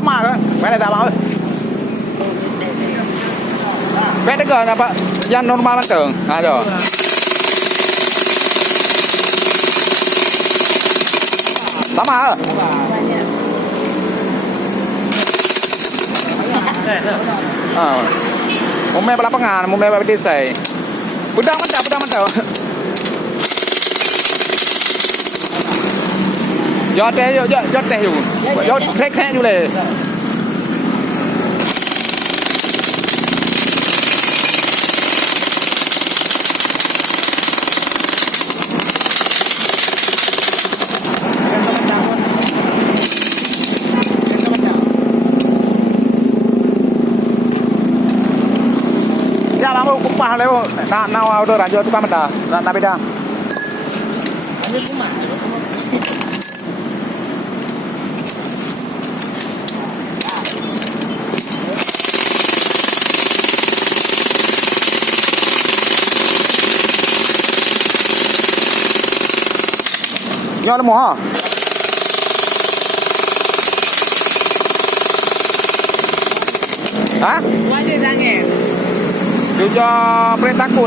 Sama ke? Mana tak mau? Beda ke apa? Yang normal ke? Ada. Sama ke? Mumai belapangan, mumai berdesai. Budang mantap. Giọt tehอยู่giọtแคร่อยู่เลยya lama kupah lewo na auto ranjo tukang menda na beda Yo lemo ha. Hah? Wajib sangat. Juga perintahku